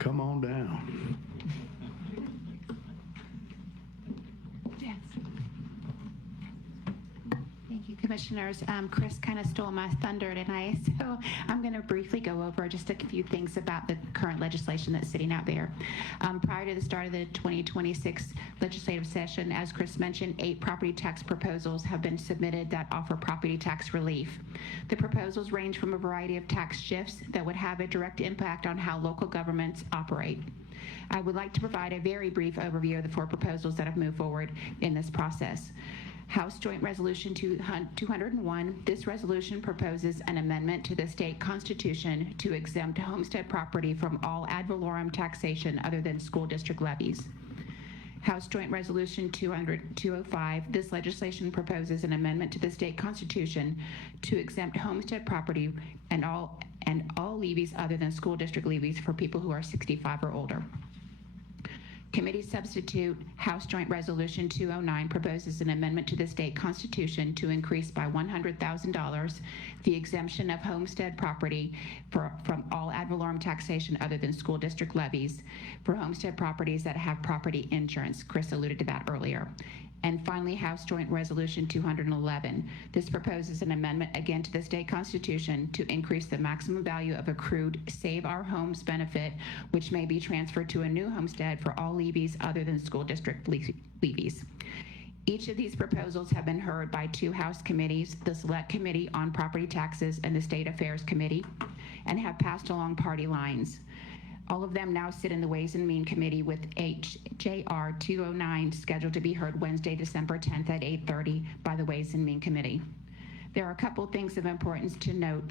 Come on down. Yes. Thank you, Commissioners. Chris kind of stole my thunder tonight, so I'm going to briefly go over just a few things about the current legislation that's sitting out there. Prior to the start of the 2026 legislative session, as Chris mentioned, 8 property tax proposals have been submitted that offer property tax relief. The proposals range from a variety of tax shifts that would have a direct impact on how local governments operate. I would like to provide a very brief overview of the 4 proposals that have moved forward in this process. House Joint Resolution 201. This resolution proposes an amendment to the state constitution to exempt homestead property from all ad valorem taxation other than school district levies. House Joint Resolution 205. This legislation proposes an amendment to the state constitution to exempt homestead property and all levies other than school district levies for people who are 65 or older. Committee substitute House Joint Resolution 209 proposes an amendment to the state constitution to increase by $100,000 the exemption of homestead property from all ad valorem taxation other than school district levies for homestead properties that have property insurance. Chris alluded to that earlier. And finally, House Joint Resolution 211. This proposes an amendment again to the state constitution to increase the maximum value of accrued Save Our Homes benefit, which may be transferred to a new homestead for all levies other than school district levies. Each of these proposals have been heard by 2 House committees, the Select Committee on Property Taxes and the State Affairs Committee, and have passed along party lines. All of them now sit in the Ways and Means Committee with HJR 209 scheduled to be heard Wednesday, December 10th at 8:30 by the Ways and Means Committee. There are a couple things of importance to note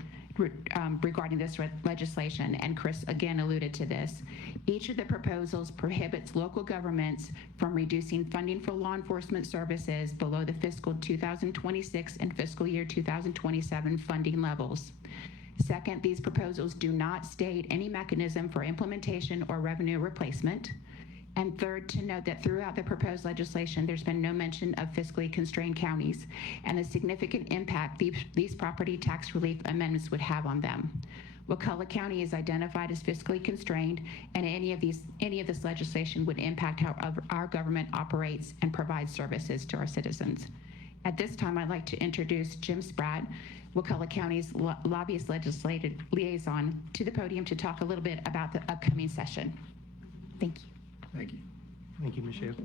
regarding this legislation, and Chris again alluded to this. Each of the proposals prohibits local governments from reducing funding for law enforcement services below the fiscal 2026 and fiscal year 2027 funding levels. Second, these proposals do not state any mechanism for implementation or revenue replacement. And third, to note that throughout the proposed legislation, there's been no mention of fiscally constrained counties and the significant impact these property tax relief amendments would have on them. Wakulla County is identified as fiscally constrained, and any of this legislation would impact how our government operates and provides services to our citizens. At this time, I'd like to introduce Jim Spratt, Wakulla County's lobbyist legislative liaison, to the podium to talk a little bit about the upcoming session. Thank you. Thank you. Thank you, Michelle.